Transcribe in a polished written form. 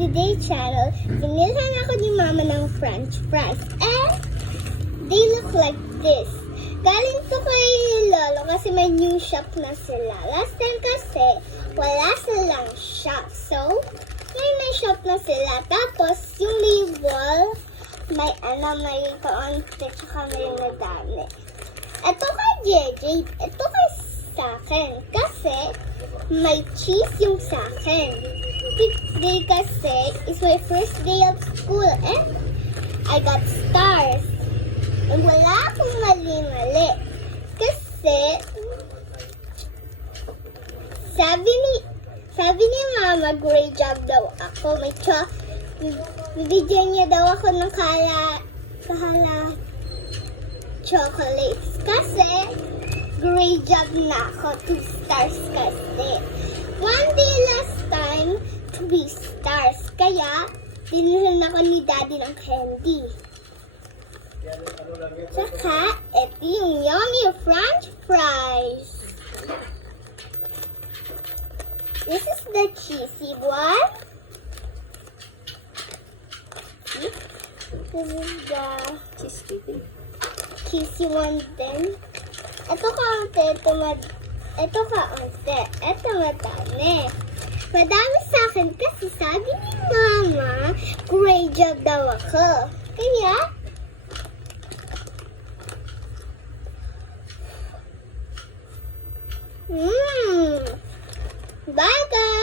Today channel, binilhan ako ni Mama ng French fries. And they look like this. Galing to kay Lolo kasi may new shop na sila. Last time kasi, wala silang shop. So, may shop na sila. Tapos, yung may wall, may may kaunti, tsaka may nadami. Ito kay JJ, ito kay sa akin. Kasi, may cheese yung sa akin. Today kasi is my first day of school and I got stars. And wala akong mali-mali. Kasi, sabi ni Mama, great job daw ako. Bibigyan niya daw ako ng kala chocolates. Kasi, great job na ako. 2 stars kasi. One day last time, 3 stars. Kaya, dinilhan ako ni Daddy ng candy. Tsaka, ito yung yummy French fries. This is the cheesy one. This is the cheesy one din. Ito kaunti, ito kaunti. Ito madami. Madami sa akin kasi sabi ni Mama, great job daw ako. Kaya, bye guys!